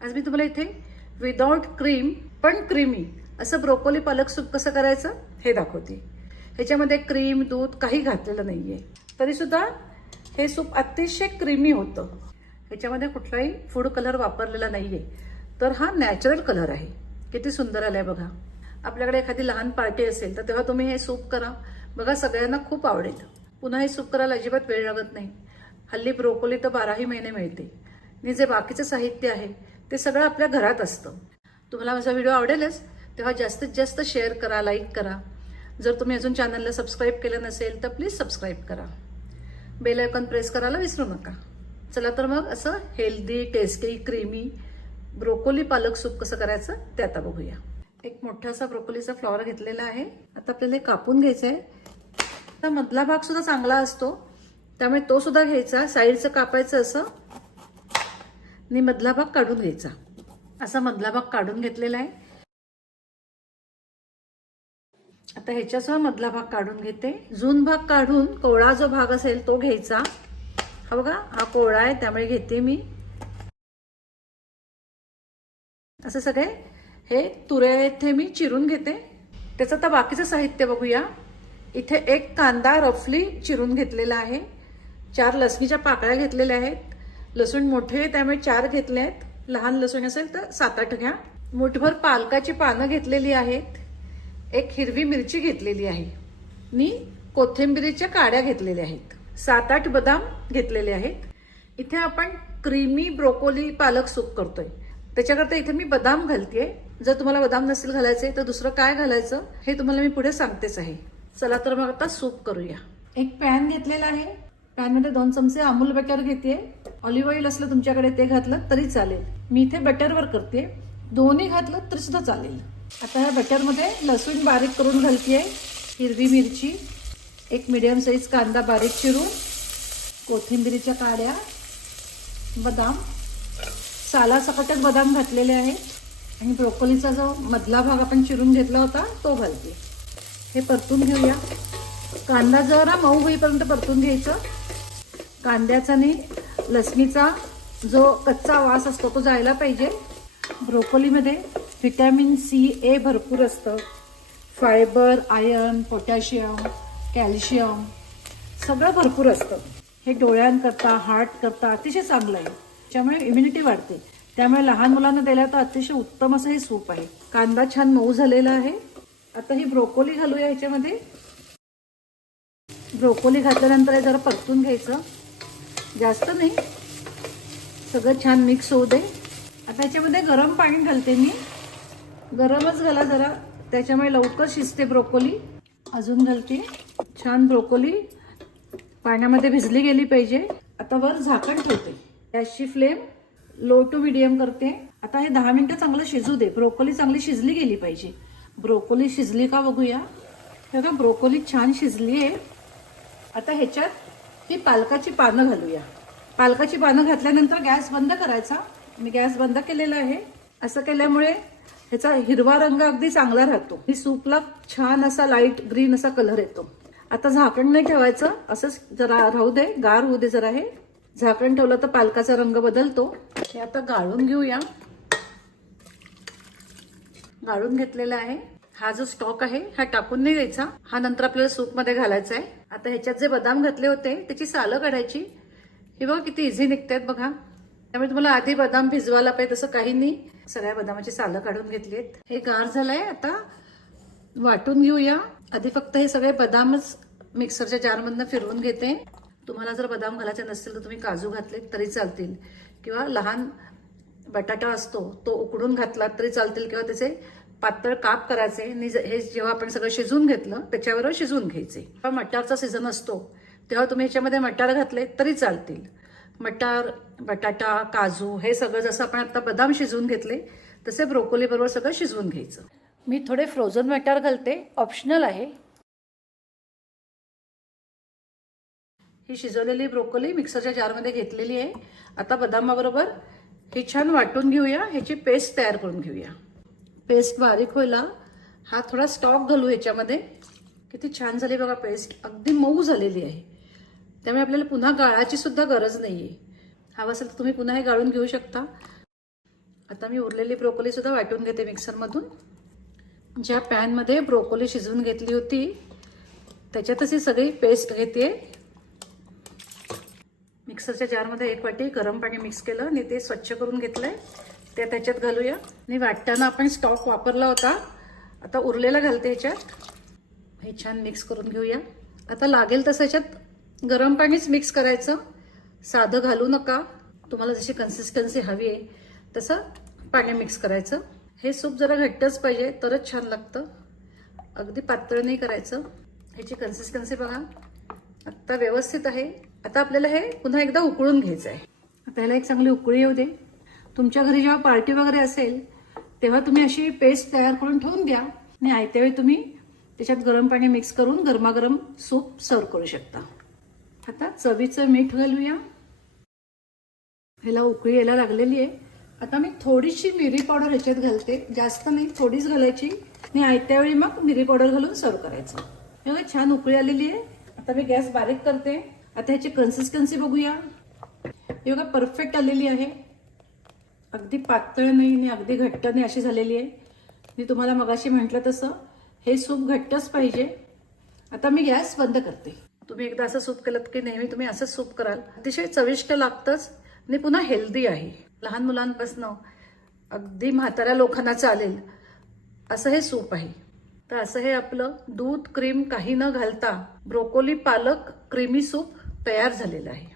आज मी तुम्हाला इथे विदाउट क्रीम पण क्रीमी असं ब्रोकोली पालक सूप कसं करायचं? हे दाखवते. ह्याच्यामध्ये क्रीम दूध काही घातलेलं नाही आहे तरीसुद्धा हे सूप अतिशय क्रीमी होतं. ह्याच्यामध्ये कुठलाही फूड कलर वापरलेला नाही आहे तर हा नॅचरल कलर आहे. किती सुंदर आलाय बघा. आपल्याकडे एखादी लहान पार्टी असेल तर तेव्हा तुम्ही हे सूप करा. बघा सगळ्यांना खूप आवडेल. पुन्हा हे सूप करायला अजिबात वेळ लागत नाही. हल्ली ब्रोकोली तर बाराही महिने मिळते. आणि जे बाकीचं साहित्य आहे ते सगळं आपल्या घरात असतं. तुम्हाला माझा व्हिडिओ आवडेलच तेव्हा जास्तीत जास्त शेअर करा लाईक करा. जर तुम्ही अजून चॅनलला सबस्क्राईब केलं नसेल तर प्लीज सबस्क्राईब करा. बेल आयकॉन प्रेस करायला विसरू नका. चला तर मग असं हेल्दी टेस्टी क्रीमी ब्रोकोली पालक सूप कसं करायचं ते आता बघूया. एक मोठासा ब्रोकोलीचा फ्लॉवर घेतलेला आहे. आता आपल्याला कापून घ्यायचं आहे आता मधला भाग सुद्धा चांगला असतो. त्यामुळे तो सुद्धा घ्यायचा. साईडचं कापायचं असं. आणि मधला भाग काढून घ्यायचा. असा मधला भाग काढून घेतलेला आहे. आता ह्याच्यासह मधला भाग काढून घेते. जून भाग काढून कोवळा जो भाग असेल तो घ्यायचा. हा बघा हा कोवळा आहे त्यामुळे घेते मी. असं सगळे हे तुरे येथे मी चिरून घेते. त्याचं आता बाकीचं साहित्य बघूया. इथे एक कांदा रफली चिरून घेतलेला आहे. चार लसणीच्या पाकळ्या घेतलेल्या आहेत. लसूण मोठे त्यामुळे चार घेतले आहेत लहान लसूण असेल तर सात आठ घ्या. मुठभर पालकाची पानं घेतलेली आहेत. एक हिरवी मिरची घेतलेली आहे. नी कोथिंबिरीच्या काड्या घेतलेल्या आहेत. सात आठ बदाम घेतलेले आहेत. इथे आपण क्रीमी ब्रोकोली पालक सूप करतोय. त्याच्याकरता इथे मी बदाम घालतेय. जर तुम्हाला बदाम नसेल घालायचे तर दुसरं काय घालायचं हे तुम्हाला मी पुढे सांगतेच आहे. चला तर मग आता सूप करूया. एक पॅन घेतलेला आहे. पॅनमध्ये दोन चमचे अमूल बेकर घेते ऑलिव्ह ऑइल असलं तुमच्याकडे ते घातलं तरी चालेल. मी इथे बटरवर करते. दोन्ही घातलं तरी सुद्धा चालेल. आता ह्या बटरमध्ये लसूण बारीक करून घालते हिरवी मिरची एक मिडियम साईज कांदा बारीक चिरून कोथिंबिरीच्या काड्या बदाम. सालासकटच बदाम घातलेले आहेत. आणि ब्रोकोलीचा जो मधला भाग आपण चिरून घेतला होता तो घालते. हे परतून घेऊया. कांदा जरा मऊ होईपर्यंत परतून घ्यायचं. कांद्याचा आणि लसणीचा जो कच्चा वास असतो तो जायला पाहिजे. ब्रोकोलीमध्ये व्हिटॅमिन सी ए भरपूर असतं. फायबर आयर्न पोटॅशियम कॅल्शियम सगळं भरपूर असतं. हे डोळ्यांकरता हार्ट करता अतिशय चांगलं आहे. त्यामुळे इम्युनिटी वाढते. त्यामुळे लहान मुलांना द्यायला तर अतिशय उत्तम असं हे सूप आहे. कांदा छान मऊ झालेला आहे. आता ही ब्रोकोली घालूया ह्याच्यामध्ये ब्रोकोली घातल्यानंतर हे जरा परतून घ्यायचं. जास्त नाही. सगळं छान मिक्स होऊ दे. आता ह्याच्यामध्ये गरम पाणी घालते मी. गरमच घाला जरा. त्याच्यामुळे लवकर शिजते ब्रोकोली अजून घालते छान ब्रोकोली पाण्यामध्ये भिजली गेली पाहिजे. आता वर झाकण ठेवते. गॅसची फ्लेम लो टू मिडियम करते. आता हे दहा मिनटं चांगलं शिजू दे. ब्रोकोली चांगली शिजली गेली पाहिजे. ब्रोकोली शिजली का बघूया. हे का ब्रोकोली छान शिजली आहे आता ह्याच्यात ही पालकाची पानं घालूया. पालकाची पानं घातल्यानंतर गॅस बंद करायचा. मी गॅस बंद केलेला आहे. असं केल्यामुळे ह्याचा हिरवा रंग अगदी चांगला राहतो. ही सूपला छान असा लाइट ग्रीन असा कलर येतो. आता झाकण नाही ठेवायचं. असंच जरा राहू दे. गार होऊ दे जरा हे. झाकण ठेवलं तर पालकाचा रंग बदलतो. हे आता गाळून घेऊया. गाळून घेतलेला आहे. हा जो स्टॉक आहे हा टाकून नाही द्यायचा. हा नंतर आपल्याला सूपमध्ये घालायचा आहे. आता ह्याच्यात जे बदाम घातले होते त्याची सालं काढायची. हे बघा किती इझी निघतात बघा. त्यामुळे तुम्हाला आधी बदाम भिजवायला पाहिजे तसं काही नाही. सगळ्या बदामाची सालं काढून घेतलीत हे गार झालंय आता वाटून घेऊया. आधी फक्त हे सगळे बदामच मिक्सरच्या जारमधनं फिरवून घेते. तुम्हाला जर बदाम घालायचे नसतील तर तुम्ही काजू घातले तरी चालतील. किंवा लहान बटाटा असतो तो उकडून घातला तरी चालतील किंवा त्याचे पातळ काप करायचे. आणि ज- हे जेव्हा आपण सगळं शिजून घेतलं त्याच्याबरोबर शिजवून घ्यायचे. जेव्हा मटारचा सीझन असतो तेव्हा तुम्ही ह्याच्यामध्ये मटार घातले तरी चालतील. मटार बटाटा काजू हे सगळं जसं आपण आता बदाम शिजवून घेतले तसे ब्रोकोली बरोबर सगळं शिजवून घ्यायचं. मी थोडे फ्रोझन मटार घालते. ऑप्शनल आहे. ही शिजवलेली ब्रोकोली मिक्सरच्या जारमध्ये घेतलेली आहे. आता बदामाबरोबर ही छान वाटून घेऊया. ह्याची पेस्ट तयार करून घेऊया. पेस्ट बारीक होईला हा. थोडा स्टॉक घालू ह्याच्यामध्ये. किती छान झाली बघा पेस्ट अगदी मऊ झालेली आहे. त्यामुळे आपल्याला पुन्हा गाळाची सुद्धा गरज नाही आहे हवं असेल तर तुम्ही पुन्हा हे गाळून घेऊ शकता. आता मी उरलेली ब्रोकोलीसुद्धा वाटून घेते मिक्सरमधून ज्या पॅनमध्ये ब्रोकोली शिजवून घेतली होती त्याच्यातच ही सगळी पेस्ट घेते मिक्सरच्या जारमध्ये एक वाटी गरम पाणी मिक्स केलं आणि ते स्वच्छ करून घेतलं आहे ते त्याच्यात घालूया. आणि वाटताना आपण स्टॉक वापरला होता. आता उरलेला घालते ह्याच्यात हे छान मिक्स करून घेऊया. आता लागेल तसं ह्याच्यात गरम पाणीच मिक्स करायचं. साधं घालू नका. तुम्हाला जशी कन्सिस्टन्सी हवी आहे तसं पाणी मिक्स करायचं. हे सूप जरा घट्टच पाहिजे तरच छान लागतं. अगदी पातळ नाही करायचं. ह्याची कन्सिस्टन्सी बघा. आत्ता व्यवस्थित आहे. आता आपल्याला हे पुन्हा एकदा उकळून घ्यायचं आहे आता ह्याला एक चांगली उकळी येऊ दे. तुमच्या घरी जेव्हा पार्टी वगैरे असेल तेव्हा तुम्ही अशी पेस्ट तयार करून ठेवून द्या. आणि आयत्या वेळी तुम्ही त्याच्यात गरम पाणी मिक्स करून गरमागरम सूप सर्व करू शकता. आता चवीचं मीठ घालूया. ह्याला उकळी यायला लागलेली आहे. आता मी थोडीशी मिरी पावडर ह्याच्यात घालते. जास्त नाही थोडीच घालायची. आणि आयत्या वेळी मग मिरी पावडर घालून सर्व करायचं. हे बघा छान उकळी आलेली आहे. आता मी गॅस बारीक करते. आता ह्याची कन्सिस्टन्सी बघूया. हे बघा परफेक्ट आलेली आहे. अगदी पातळ नाही आणि अगदी घट्ट नाही अशी झालेली आहे. मी तुम्हाला मगाशी म्हटलं तसं हे सूप घट्टच पाहिजे. आता मी गॅस बंद करते. तुम्ही एकदा असं सूप केलं की नेहमी तुम्ही असंच सूप कराल. अतिशय चविष्ट लागतंच आणि पुन्हा हेल्दी आहे. लहान मुलांपासून अगदी म्हाताऱ्या लोकांना चालेल असं हे सूप आहे. तर असं हे आपलं दूध क्रीम काही न घालता ब्रोकोली पालक क्रीमी सूप तयार झालेलं आहे.